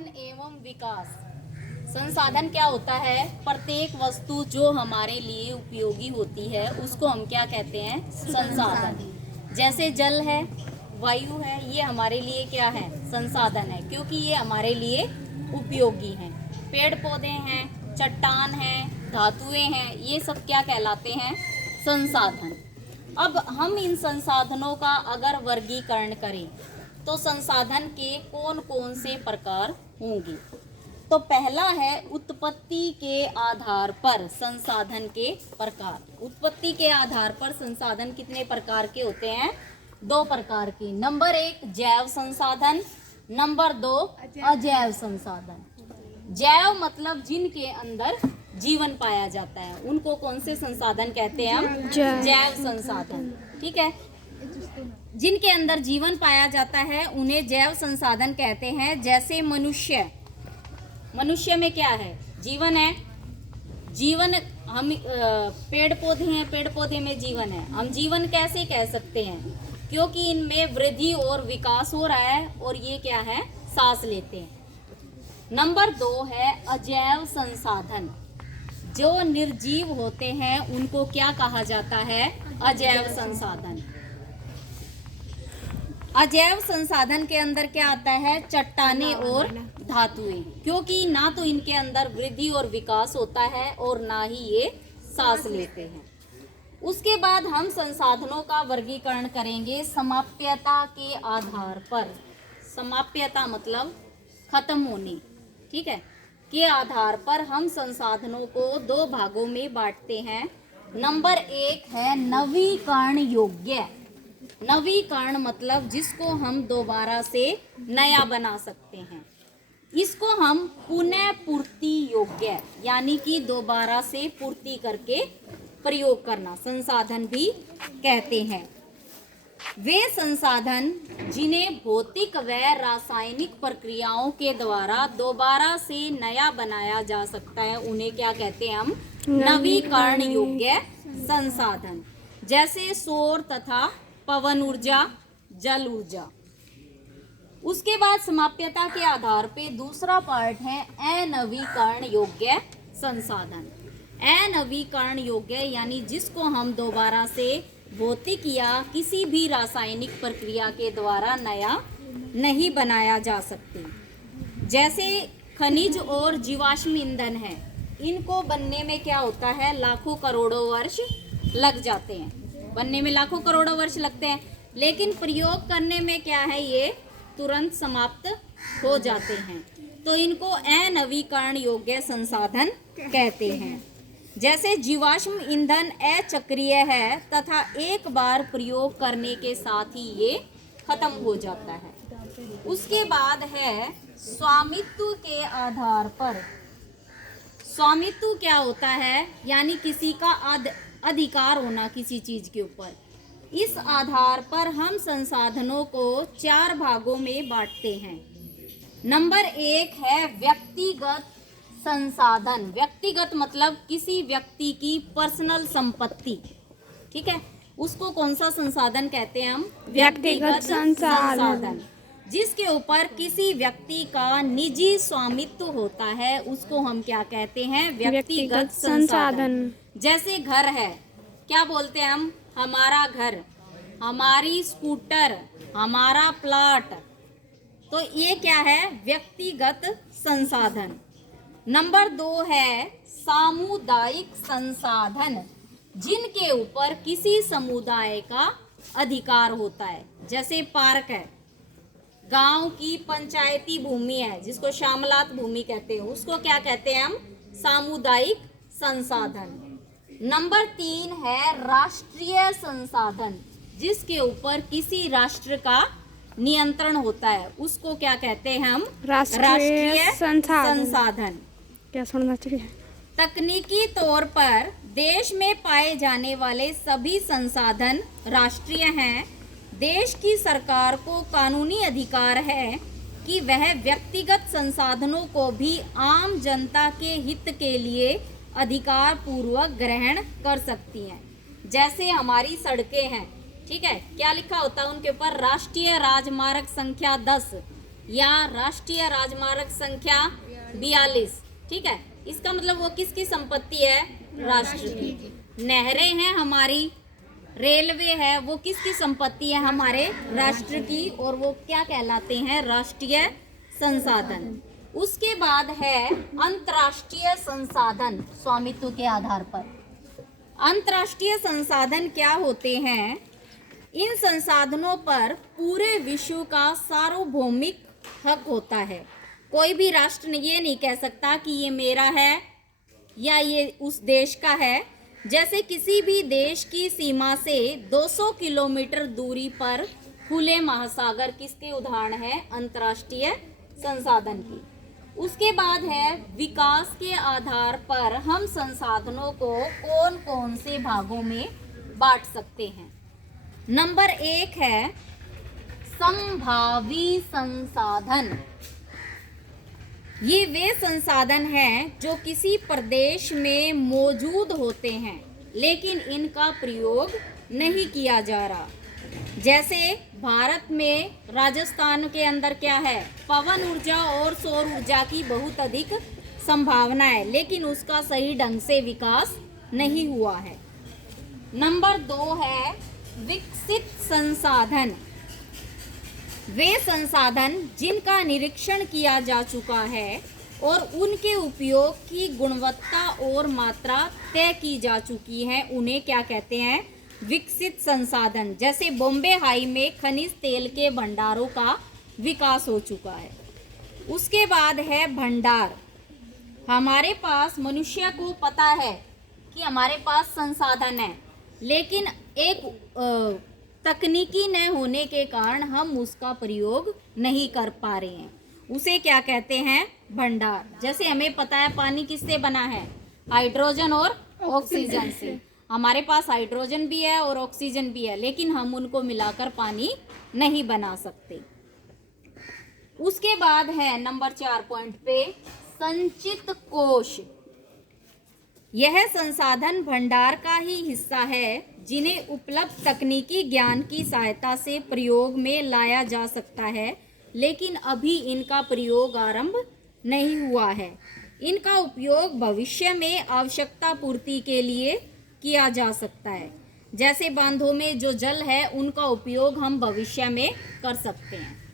संसाधन एवं विकास। संसाधन क्या होता है? प्रत्येक वस्तु जो हमारे लिए उपयोगी होती है उसको हम क्या कहते हैं? संसाधन। जैसे जल है, वायु है, ये हमारे लिए क्या है? संसाधन है, क्योंकि ये हमारे लिए उपयोगी हैं। पेड़ पौधे हैं, चट्टान हैं, धातुएं हैं, ये सब क्या कहलाते हैं? संसाधन। अब हम इन संसाधनों का अगर वर्गीकरण करें तो संसाधन के कौन कौन से प्रकार होंगे? तो पहला है उत्पत्ति के आधार पर संसाधन के प्रकार। उत्पत्ति के आधार पर संसाधन कितने प्रकार के होते हैं? 2 प्रकार के। नंबर 1 जैव संसाधन, नंबर 2 अजैव संसाधन। जैव मतलब जिनके अंदर जीवन पाया जाता है, उनको कौन से संसाधन कहते हैं हम? जैव संसाधन। ठीक है, जिनके अंदर जीवन पाया जाता है उन्हें जैव संसाधन कहते हैं। जैसे मनुष्य, मनुष्य में क्या है? जीवन है। जीवन हम पेड़ पौधे हैं, पेड़ पौधे में जीवन है। हम जीवन कैसे कह सकते हैं? क्योंकि इनमें वृद्धि और विकास हो रहा है और ये क्या है? सांस लेते हैं। नंबर 2 है अजैव संसाधन। जो निर्जीव होते हैं उनको क्या कहा जाता है? अजैव संसाधन। अजैव संसाधन के अंदर क्या आता है? चट्टानें और धातुएं, क्योंकि ना तो इनके अंदर वृद्धि और विकास होता है और ना ही ये सांस लेते हैं। उसके बाद हम संसाधनों का वर्गीकरण करेंगे समाप्यता के आधार पर। समाप्यता मतलब खत्म होने, ठीक है, के आधार पर हम संसाधनों को 2 भागों में बांटते हैं। नंबर 1 है नवीकरण योग्य। नवीकरण मतलब जिसको हम दोबारा से नया बना सकते हैं। इसको हम पुनः पूर्ति योग्य, यानी कि दोबारा से पूर्ति करके प्रयोग करना, संसाधन भी कहते हैं। वे संसाधन जिन्हें भौतिक व रासायनिक प्रक्रियाओं के द्वारा दोबारा से नया बनाया जा सकता है उन्हें क्या कहते हैं हम? नवीकरण योग्य संसाधन। जैसे सौर तथा पवन ऊर्जा, जल ऊर्जा। उसके बाद समाप्यता के आधार पे दूसरा पार्ट है अनवीकरण योग्य संसाधन। अनवीकरण योग्य यानी जिसको हम दोबारा से भौतिक या किसी भी रासायनिक प्रक्रिया के द्वारा नया नहीं बनाया जा सकते। जैसे खनिज और जीवाश्म ईंधन है, इनको बनने में क्या होता है? लाखों करोड़ों वर्ष लग जाते हैं। बनने में लाखों करोड़ों वर्ष लगते हैं, लेकिन प्रयोग करने में क्या है? ये तुरंत समाप्त हो जाते हैं। तो इनको अनवीकरण योग्य संसाधन कहते हैं। जैसे जीवाश्म ईंधन अचक्रीय है तथा एक बार प्रयोग करने के साथ ही ये खत्म हो जाता है। उसके बाद है स्वामित्व के आधार पर। स्वामित्व क्या होता है? यानी किसी का अधिकार होना किसी चीज के ऊपर। इस आधार पर हम संसाधनों को 4 भागों में बांटते हैं। नंबर 1 है व्यक्तिगत संसाधन। व्यक्तिगत मतलब किसी व्यक्ति की पर्सनल संपत्ति, ठीक है, उसको कौन सा संसाधन कहते हैं हम? व्यक्तिगत संसाधन। जिसके ऊपर किसी व्यक्ति का निजी स्वामित्व होता है उसको हम क्या कहते हैं? व्यक्तिगत संसाधन। जैसे घर है, क्या बोलते हैं हम? हमारा घर, हमारी स्कूटर, हमारा प्लॉट। तो ये क्या है? व्यक्तिगत संसाधन। नंबर 2 है सामुदायिक संसाधन, जिनके ऊपर किसी समुदाय का अधिकार होता है। जैसे पार्क है, गांव की पंचायती भूमि है जिसको श्यामलात भूमि कहते हैं, उसको क्या कहते हैं हम? सामुदायिक संसाधन। नंबर 3 है राष्ट्रीय संसाधन, जिसके ऊपर किसी राष्ट्र का नियंत्रण होता है, उसको क्या कहते हैं हम? राष्ट्रीय संसाधन। क्या सुनना चाहिए? तकनीकी तौर पर देश में पाए जाने वाले सभी संसाधन राष्ट्रीय हैं। देश की सरकार को कानूनी अधिकार है कि वह व्यक्तिगत संसाधनों को भी आम जनता के हित के लिए अधिकार पूर्वक ग्रहण कर सकती हैं। जैसे हमारी सड़कें हैं, ठीक है, क्या लिखा होता है उनके ऊपर? राष्ट्रीय राजमार्ग संख्या 10, या राष्ट्रीय राजमार्ग संख्या 42, ठीक है। इसका मतलब वो किसकी संपत्ति है? राष्ट्र की। नहरें हैं हमारी, रेलवे है, वो किसकी संपत्ति है? हमारे राष्ट्र की, और वो क्या कहलाते हैं? राष्ट्रीय संसाधन। उसके बाद है अंतर्राष्ट्रीय संसाधन स्वामित्व के आधार पर। अंतर्राष्ट्रीय संसाधन क्या होते हैं? इन संसाधनों पर पूरे विश्व का सार्वभौमिक हक होता है। कोई भी राष्ट्र ये नहीं कह सकता कि ये मेरा है या ये उस देश का है। जैसे किसी भी देश की सीमा से 200 किलोमीटर दूरी पर खुले महासागर किसके उदाहरण है? अंतर्राष्ट्रीय संसाधन की। उसके बाद है विकास के आधार पर हम संसाधनों को कौन कौन से भागों में बांट सकते हैं। नंबर 1 है संभावी संसाधन। ये वे संसाधन हैं जो किसी प्रदेश में मौजूद होते हैं लेकिन इनका प्रयोग नहीं किया जा रहा। जैसे भारत में राजस्थान के अंदर क्या है? पवन ऊर्जा और सौर ऊर्जा की बहुत अधिक संभावना है, लेकिन उसका सही ढंग से विकास नहीं हुआ है। नंबर 2 है विकसित संसाधन। वे संसाधन जिनका निरीक्षण किया जा चुका है और उनके उपयोग की गुणवत्ता और मात्रा तय की जा चुकी है, उन्हें क्या कहते हैं? विकसित संसाधन। जैसे बॉम्बे हाई में खनिज तेल के भंडारों का विकास हो चुका है। उसके बाद है भंडार। हमारे पास, मनुष्य को पता है कि हमारे पास संसाधन है, लेकिन एक तकनीकी न होने के कारण हम उसका प्रयोग नहीं कर पा रहे हैं। उसे क्या कहते हैं? भंडार। जैसे हमें पता है पानी किससे बना है? हाइड्रोजन और ऑक्सीजन से। हमारे पास हाइड्रोजन भी है और ऑक्सीजन भी है, लेकिन हम उनको मिलाकर पानी नहीं बना सकते। उसके बाद है नंबर 4 पॉइंट पे संचित कोश। यह संसाधन भंडार का ही हिस्सा है जिन्हें उपलब्ध तकनीकी ज्ञान की सहायता से प्रयोग में लाया जा सकता है, लेकिन अभी इनका प्रयोग आरंभ नहीं हुआ है। इनका उपयोग भविष्य में आवश्यकता पूर्ति के लिए किया जा सकता है। जैसे बांधों में जो जल है उनका उपयोग हम भविष्य में कर सकते हैं।